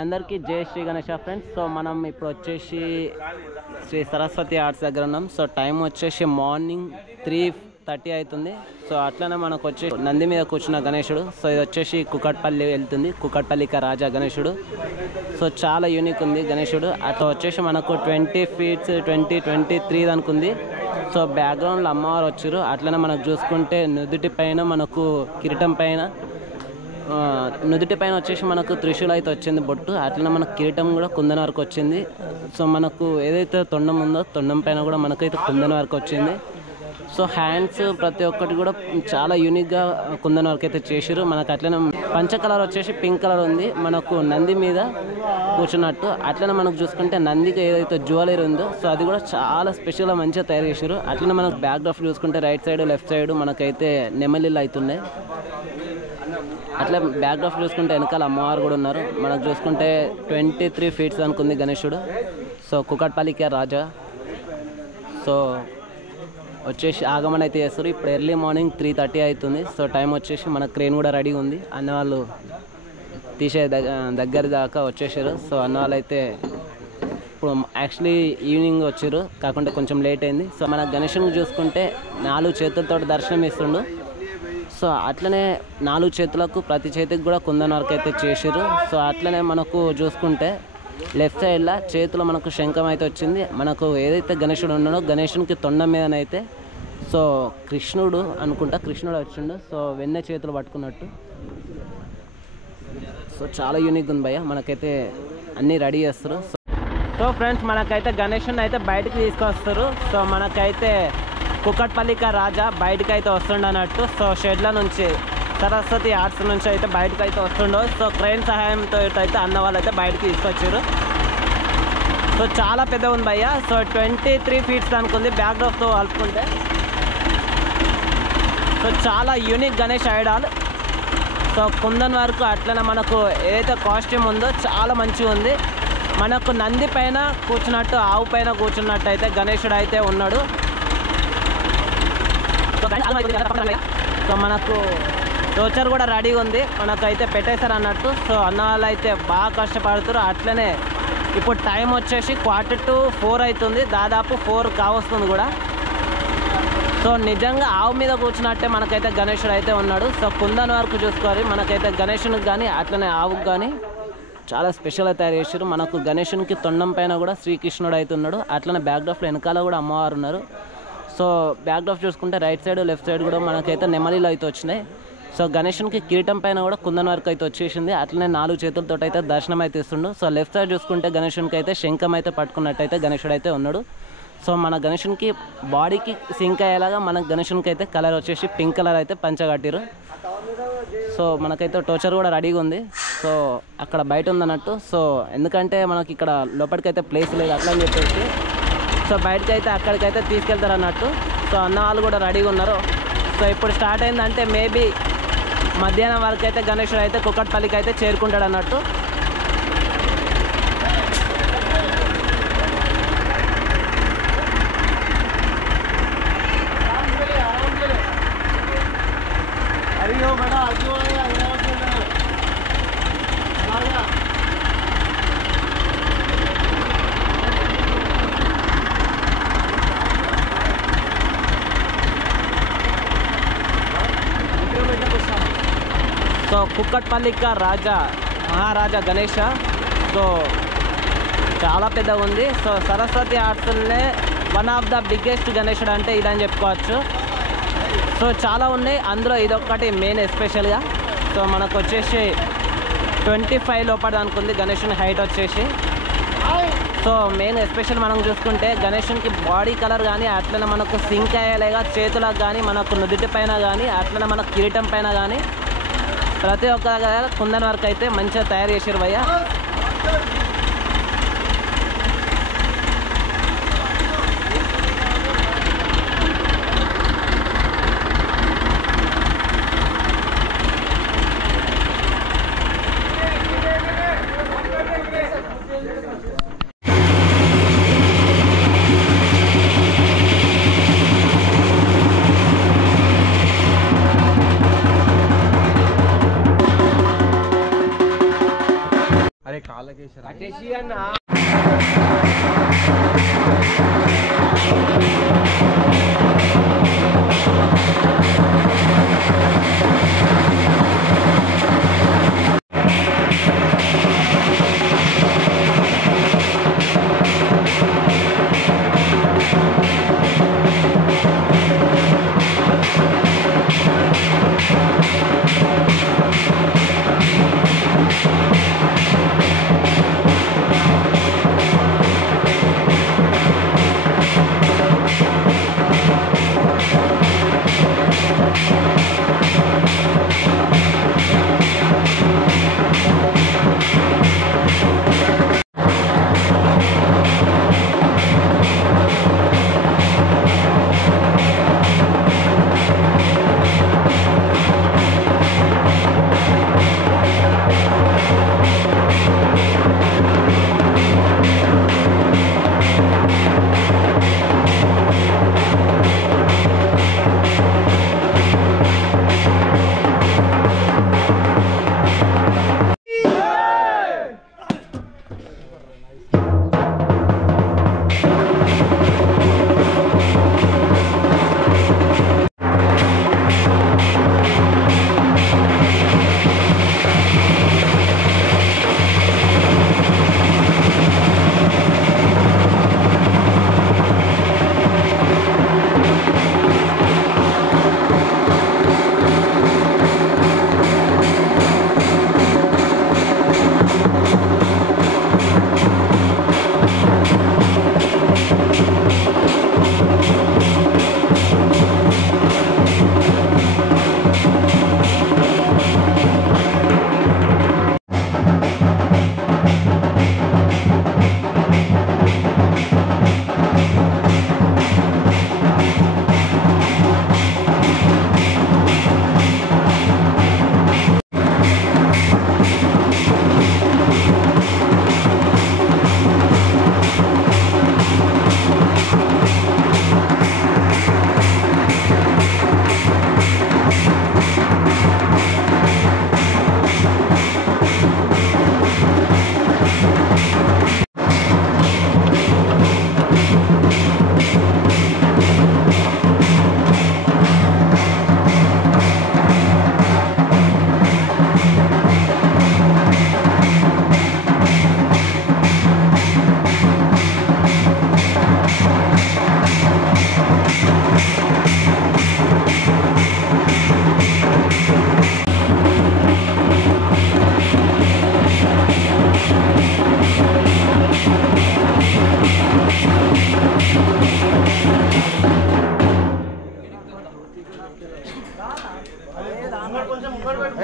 అందరికీ జై Shri Ganesha friends. So మనం ఇప్పుడు వచ్చేసి శ్రీ సరస్వతి ఆర్ట్స్ దగ్గర ఉన్నాం. సో టైం వచ్చేసి మార్నింగ్ 3:30 అవుతుంది. సో అట్లనే మనకు వచ్చేసి నంది మీద కూర్చున్న గణేశుడు. సో ఇది వచ్చేసి కుకట్పల్లి వెళ్తుంది, కుకట్పల్లిక రాజా గణేశుడు. సో చాలా యూనిక్ ఉంది గణేశుడు. అట్లా వచ్చేసి మనకు 20 feet 23 అనుకుంది. సో బ్యాక్గ్రౌండ్లో అమ్మవారు వచ్చారు. అట్లనే మనకు చూసుకుంటే నుదుటి పైన మనకు కిరీటం పైన నుదుటి పైన వచ్చేసి మనకు త్రిశూలం అయితే వచ్చింది బొట్టు. అట్లనే మనకు కిరీటం కూడా కుందన వరకు వచ్చింది. సో మనకు ఏదైతే తొండం ఉందో తొండం పైన కూడా మనకైతే కుందన వరకు వచ్చింది. సో హ్యాండ్స్ ప్రతి ఒక్కటి కూడా చాలా యూనిక్గా కుందన వరకు అయితే చేసారు. మనకు అట్లనే పంచ కలర్ వచ్చేసి పింక్ కలర్ ఉంది మనకు నంది మీద కూర్చున్నట్టు. అట్లనే మనకు చూసుకుంటే నందికి ఏదైతే జ్యువెలరీ ఉందో సో అది కూడా చాలా స్పెషల్గా మంచిగా తయారు చేశారు. అట్లనే మనకు బ్యాక్ డ్రాఫ్ట్ చూసుకుంటే రైట్ సైడ్ లెఫ్ట్ సైడ్ మనకైతే నెమలిళ్ళు అవుతున్నాయి. అట్లా బ్యాక్ డ్రాఫ్ట్ చూసుకుంటే వెనకాల అమ్మవారు కూడా ఉన్నారు. మనకు చూసుకుంటే 23 feet అనుకుంది గణేశుడు. సో కుకట్పల్లికే రాజా. సో వచ్చేసి ఆగమన అయితే చేస్తారు. ఇప్పుడు ఎర్లీ మార్నింగ్ 3:30 అవుతుంది. సో టైం వచ్చేసి మన క్రేన్ కూడా రెడీ ఉంది. అన్న వాళ్ళు తీసే దగ్గర దాకా వచ్చేసారు. సో అన్న వాళ్ళు అయితే ఇప్పుడు యాక్చువల్లీ ఈవినింగ్ వచ్చారు, కాకుంటే కొంచెం లేట్ అయింది. సో మన గణేశుని చూసుకుంటే 4 చేతులతో దర్శనం ఇస్తుండు. సో అట్లనే 4 చేతులకు ప్రతి చేతికి కూడా కుందన వరకు అయితే చేసారు. సో అట్లనే మనకు చూసుకుంటే లెఫ్ట్ సైడ్లో చేతిలో మనకు శంఖం అయితే వచ్చింది. మనకు ఏదైతే గణేశుడు ఉన్నాడో గణేశునికి తొండం మీదనైతే సో కృష్ణుడు అనుకుంటా, కృష్ణుడు వచ్చిండు. సో వెన్నె చేతులు పట్టుకున్నట్టు. సో చాలా యూనిక్ ఉంది భయ్య. మనకైతే అన్నీ రెడీ చేస్తారు. సో ఫ్రెండ్స్ మనకైతే గణేశుని అయితే బయటకు తీసుకొస్తారు. సో మనకైతే కుకట్పల్లిక రాజా బయటకు అయితే వస్తుండ అన్నట్టు. సో షెడ్ల నుంచి సరస్వతి ఆర్ట్స్ నుంచి అయితే బయటకు అయితే వస్తుండో. సో క్రెయిన్ సహాయంతో అయితే అన్న వాళ్ళు అయితే బయటకు తీసుకొచ్చారు. సో చాలా పెద్ద ఉంది భయ్య. సో 23 feet అనుకుంది బ్యాక్ డ్రాప్తో కలుపుకుంటే. సో చాలా unique Ganesh idol. So kundan వరకు అట్లనే మనకు ఏదైతే కాస్ట్యూమ్ ఉందో చాలా మంచిగా ఉంది. మనకు నంది పైన కూర్చున్నట్టు, ఆవు పైన కూర్చున్నట్టు అయితే గణేశుడు అయితే ఉన్నాడు. సో మనకు టోచర్ కూడా రెడీగా ఉంది, మనకైతే పెట్టేశారు అన్నట్టు. సో అన్న వాళ్ళు అయితే బాగా కష్టపడుతారు. అట్లనే ఇప్పుడు టైం వచ్చేసి 3:45 అవుతుంది, దాదాపు 4 కావస్తుంది కూడా. సో నిజంగా ఆవు మీద కూర్చున్నట్టే మనకైతే గణేశుడు అయితే ఉన్నాడు. సో కుందన్ వరకు చూసుకోవాలి. మనకైతే గణేశునికి కానీ అట్లనే ఆవుకు కానీ చాలా స్పెషల్గా తయారు చేశారు. మనకు గణేశునికి తొండం పైన కూడా శ్రీకృష్ణుడు అయితే ఉన్నాడు. అట్లనే బ్యాక్ డ్రాఫ్ట్లో వెనకాల కూడా అమ్మవారు ఉన్నారు. సో బ్యాక్ డ్రాఫ్ట్ చూసుకుంటే రైట్ సైడ్ లెఫ్ట్ సైడ్ కూడా మనకైతే నెమలిలు అయితే వచ్చినాయి. సో గణేశునికి కిరీటం పైన కూడా కుందన్ వరకు అయితే వచ్చేసింది. అట్లనే 4 చేతులతో అయితే దర్శనం అయితే ఇస్తుండు. సో లెఫ్ట్ సైడ్ చూసుకుంటే గణేశునికి అయితే శంఖం అయితే పట్టుకున్నట్టయితే గణేశుడు అయితే ఉన్నాడు. సో మన గణేశునికి బాడీకి సింక్ అయ్యేలాగా మన గణేశునికి అయితే కలర్ వచ్చేసి పింక్ కలర్ అయితే పంచగట్టిరు. సో మనకైతే టోచర్ కూడా రెడీగా ఉంది. సో అక్కడ బయట ఉందన్నట్టు. సో ఎందుకంటే మనకి ఇక్కడ లోపలికైతే ప్లేస్ లేదు అట్లా అని చెప్పేసి సో బయటకైతే అక్కడికైతే తీసుకెళ్తారు అన్నట్టు. సో అన్న వాళ్ళు కూడా రెడీగా ఉన్నారు. సో ఇప్పుడు స్టార్ట్ అయిందంటే మేబీ మధ్యాహ్నం వరకు అయితే గణేశుడు అయితే కుకట్పల్లికి అయితే చేరుకుంటాడు అన్నట్టు. సో కుకట్పల్లిక రాజా మహారాజా గణేష. సో చాలా పెద్దగా ఉంది. సో సరస్వతి ఆర్ట్స్లోనే వన్ ఆఫ్ ద బిగ్గెస్ట్ గణేశుడు అంటే ఇదని చెప్పుకోవచ్చు. సో చాలా ఉన్నాయి, అందులో ఇదొక్కటి మెయిన్ ఎస్పెషల్గా. సో మనకు వచ్చేసి 25 లోపల అనుకుంది గణేశుని హైట్ వచ్చేసి. సో మెయిన్ ఎస్పెషల్ మనం చూసుకుంటే గణేశునికి బాడీ కలర్ కానీ అట్లనే మనకు సింక్ అయ్యేలాగా చేతులకు కానీ మనకు నుదుటి పైన కానీ అట్లనే మనకు కిరీటం పైన కానీ ప్రతి ఒక్క కుందన్ వరకు అయితే మంచిగా తయారు చేసారు భయ్య. అరే కాళ్ళకేసారా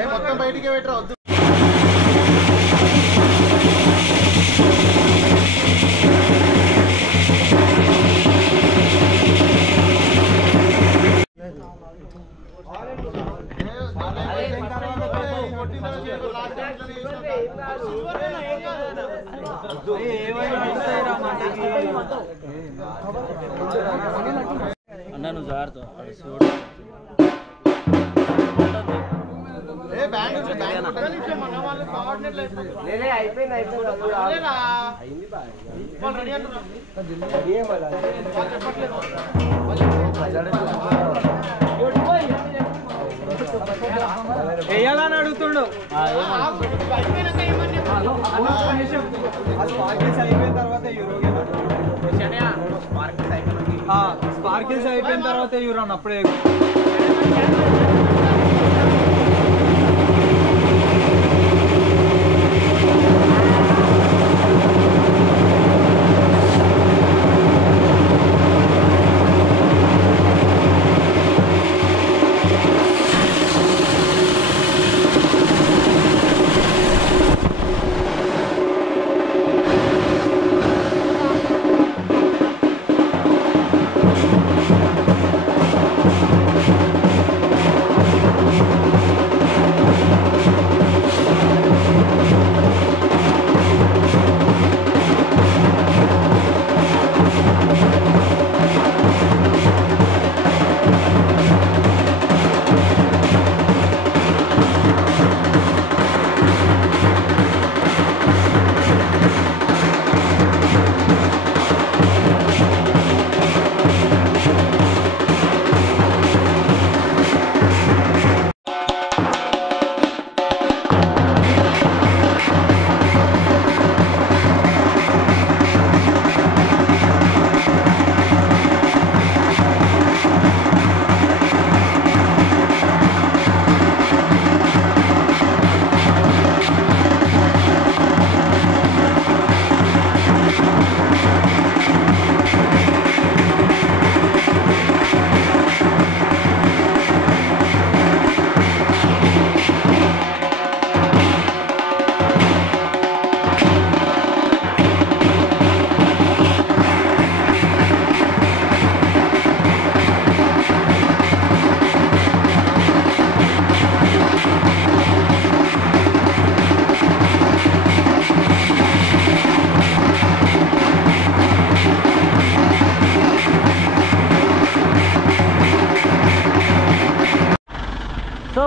మొత్తం బయటికి పెట్టరా వద్దు అన్న నువ్వు జాగ్రత్త వేయాలని అడుగుతుండు అయిపోయిన తర్వాత స్పార్కిల్స్ అయిపోయిన తర్వాత యూరాన్ అప్పుడే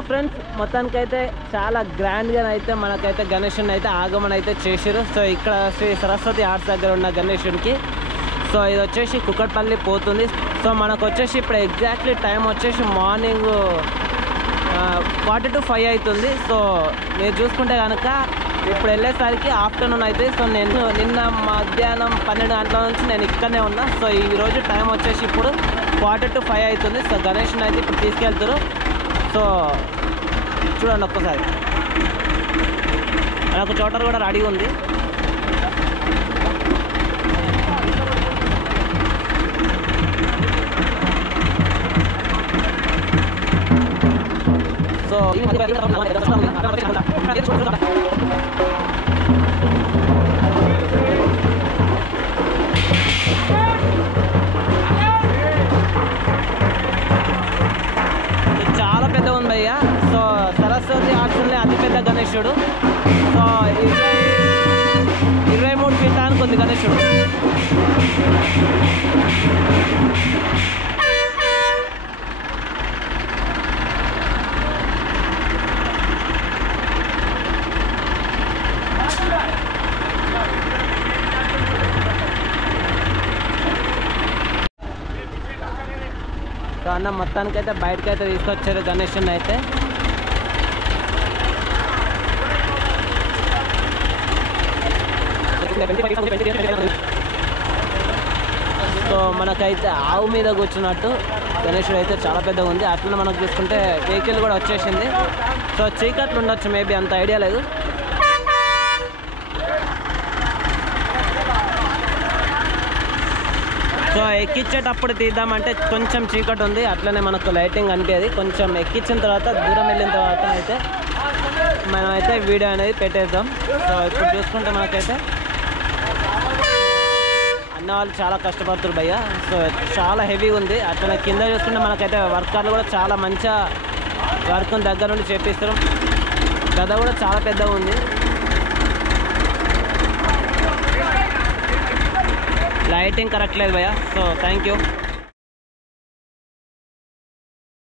ఫ్రెండ్స్ మొత్తానికైతే చాలా గ్రాండ్గా అయితే మనకైతే గణేషుని అయితే ఆగమన అయితే చేసారు. సో ఇక్కడ శ్రీ సరస్వతి ఆర్ట్స్ దగ్గర ఉన్న గణేషునికి సో ఇది వచ్చేసి కుక్కట్పల్లి పోతుంది. సో మనకు వచ్చేసి ఇప్పుడు ఎగ్జాక్ట్లీ టైం వచ్చేసి మార్నింగ్ 4 to 5 అవుతుంది. సో మీరు చూసుకుంటే కనుక ఇప్పుడు వెళ్ళేసరికి ఆఫ్టర్నూన్ అవుతుంది. సో నేను నిన్న మధ్యాహ్నం 12 గంటల నుంచి నేను ఇక్కడనే ఉన్నా. సో ఈరోజు టైం వచ్చేసి ఇప్పుడు 4 to 5 అవుతుంది. సో గణేష్ని అయితే ఇప్పుడు తీసుకెళ్తారు. సో చూడండి ఒక్కసారి, నాకు చోటర్ కూడా రెడీ ఉంది. సో చాలా పెద్ద ఉంది భయ్య. సో సరస్వతి ఆర్ట్స్లో అతిపెద్ద గణేశుడు. సో 23 ఫీటానికి ఉంది గణేశుడు. సో అన్న మొత్తానికైతే బయటకైతే తీసుకొచ్చారు గణేషుని అయితే. సో మనకైతే ఆవు మీద కూర్చున్నట్టు గణేశుడు అయితే చాలా పెద్దగా ఉంది. అట్లనే మనకు చూసుకుంటే వెహికల్ కూడా వచ్చేసింది. సో చీకట్లు ఉండొచ్చు, మేబీ అంత ఐడియా లేదు. సో ఎక్కించేటప్పుడు తీద్దామంటే కొంచెం చీకటి ఉంది, అట్లనే మనకు లైటింగ్ అనిపించేది. కొంచెం ఎక్కించిన తర్వాత దూరం వెళ్ళిన తర్వాత అయితే మనమైతే వీడియో అనేది పెట్టేద్దాం. సో ఇప్పుడు చూసుకుంటే మనకైతే అన్న వాళ్ళు చాలా కష్టపడుతున్నారు భయ్య. సో చాలా హెవీగా ఉంది. అట్లనే కింద చూసుకుంటే మనకైతే వర్కర్లు కూడా చాలా మంచిగా వర్క్ దగ్గర నుండి చేపిస్తారు. గద కూడా చాలా పెద్దగా ఉంది. లైటింగ్ కరెక్ట్ లేదు భయ్య. So thank you.